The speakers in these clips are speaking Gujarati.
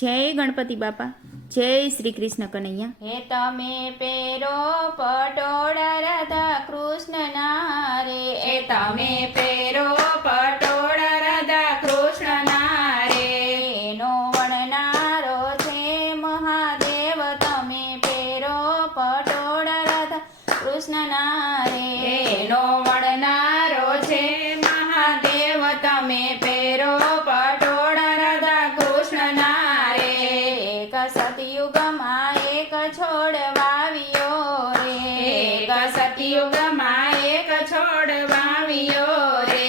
જય ગણપતિ બાપા, જય શ્રી કૃષ્ણ કનૈયા. હે તમે પેરો પટોળા રાધા કૃષ્ણના રે, એ તમે પેરો પટોળા રાધા કૃષ્ણના રે, એનો વણનારો છે મહાદેવ. તમે પેરો પટોળા રાધા કૃષ્ણના રે, એનો વણનારો છે મહાદેવ. તમે પેરો પટોળા રાધા કૃષ્ણના રે, એક સતયુગમાં એક છોડ વાવ્યો રે, એક સતયુગમાં એક છોડ વાવ્યો રે,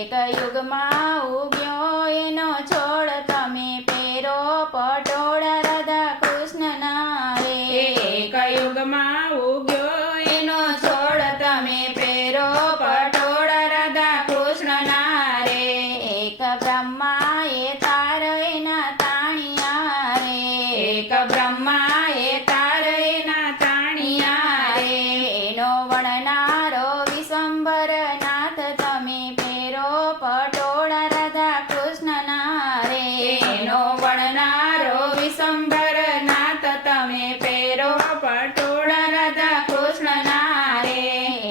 એક યુગમાં ઉગ્યો એનો છોડ. તમે પેરો પટોળા રાધા કૃષ્ણના રે, એક યુગમાં ઉગ્યો એનો છોડ. તમે પેરો પટોળા રાધા કૃષ્ણના રે, એક બ્રહ્માએ તાર એના તાણિયા રે, એક બ્રહ્માએ તાર એના તાણિયા રે, એનો વણનારો વિશંભર નાથ. તમે પેરો પટોળા રાધા કૃષ્ણના રે, એનો વણનારો વિશંભર નાથ. તમે પેરો પટોળા રાધા કૃષ્ણના રે,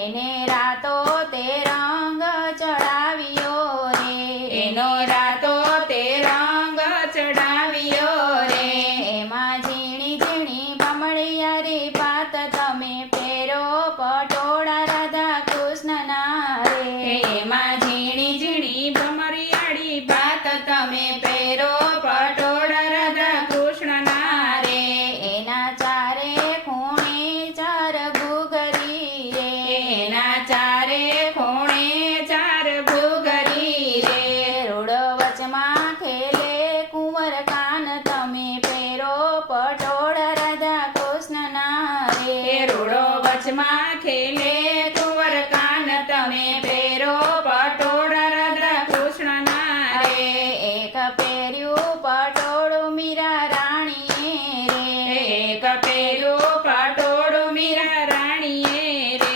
એને રાતો તે રંગ ચડાવ્યો રે, એનો રાતો તે રંગ ચડાવ્યો રે, એમાં ઝીણી ઝીણી ભમણિયારી પાત. તમે પેરો પટોળા રાધા કૃષ્ણના રે, એમાં ઝીણી ઝીણી ભમરિયાળી પાત. તમે પેરો પટોળા રાધા કૃષ્ણના રે, એના ચારે ખૂણે ચાર ઘૂઘરી રે, એના ચારે ખૂણે ચાર ઘૂઘરી રે, રૂડો વચમાં ખેલે કુંવર કાન. તમે પેરો પટોળા રાધા કૃષ્ણના રે, રૂડો વચમાં ખેલે કુંવર કાન. તમે પેરો પટોળા રાધા કૃષ્ણના રે, એક પહેર્યું પટોળું મીરા રાણીએ રે, એક પહેર્યું પટોળું મીરા રાણીએ રે,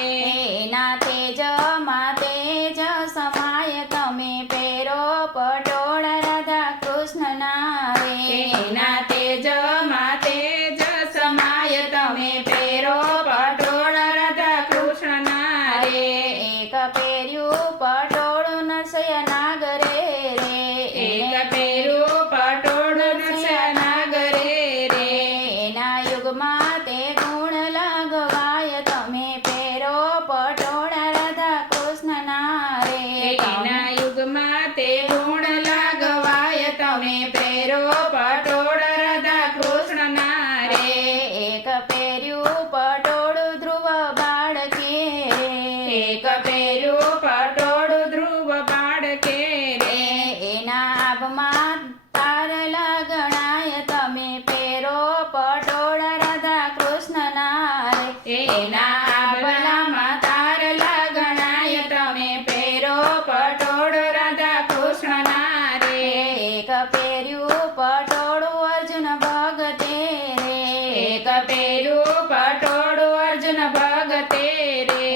એના તેજમાં તેજ સમાય. તમે પેરો પટોળા રાધા કૃષ્ણના રે, એના તેજમાં તેજ સમાય. તમે પેરો પટોળા રાધા કૃષ્ણના રે, એક પહેર્યું પટોળું નરસૈયા નાગરે રે, એક પહેર્યું પટોળું નરસૈયા નાગરે રે, એના યુગમાં તે ગુણ લાગવાય. તમે પેરો પટોળા રાધા કૃષ્ણના રે, એના યુગમાં તે ગુણ લાગવાય. તમે પેરો પટોળા રાધા કૃષ્ણના રે, એક પહેર્યું પટોળું ધ્રુવ બાળકે રે, એક પહેર્યું પટોળું ધ્રુવ બાળકે રે, એના આભમાં તારલા ગણાય. તમે પેરો પટોળા રાધા કૃષ્ણના રે, એના આભલામાં તારલા ગણાય. તમે પેરો પટોળો રાધા કૃષ્ણના રે, એક પહેર્યું પટોળું અર્જુન ભગતે રે, એક પહેર્યું પટોળું અર્જુન ભગતે રે,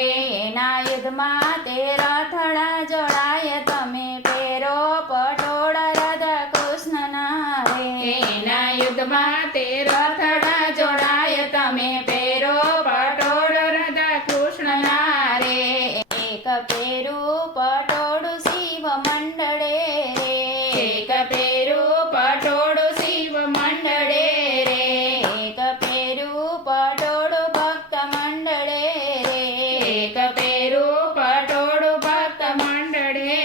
એના યુદ્ધમાં તે રથડા જોડાય. તમે પેરો પટોળા રાધા કૃષ્ણના રે, એના યુદ્ધમાં તે રથડા જોડાય. તમે પેરો પટોળા રાધા કૃષ્ણના રે, એક પહેર્યું પટોળું શિવ મંડળે રે, એક પહેર્યું પટોળું શિવ મંડળે રે, એક પહેર્યું પટોળું ભક્ત મંડળે રે, એક પહેર્યું પટોળું ભક્ત મંડળે રે,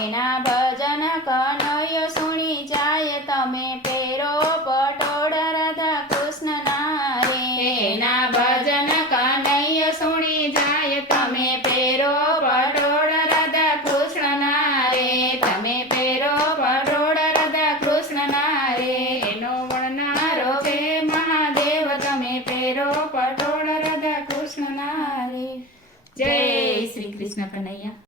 એના ભજન કનૈયો સુણી જાય. તમે પેરો પટોળા રાધા કૃષ્ણના રે, એના ભજન કનૈયો સુણી જાય. તમે પેરો પટોળા રાધા કૃષ્ણના રે, તમે પેરો પટોળા રાધા કૃષ્ણના રે, એનો વણનારો છે મહાદેવ. તમે પેરો પટોળા રાધા કૃષ્ણના રે. જય શ્રી કૃષ્ણ કનૈયા.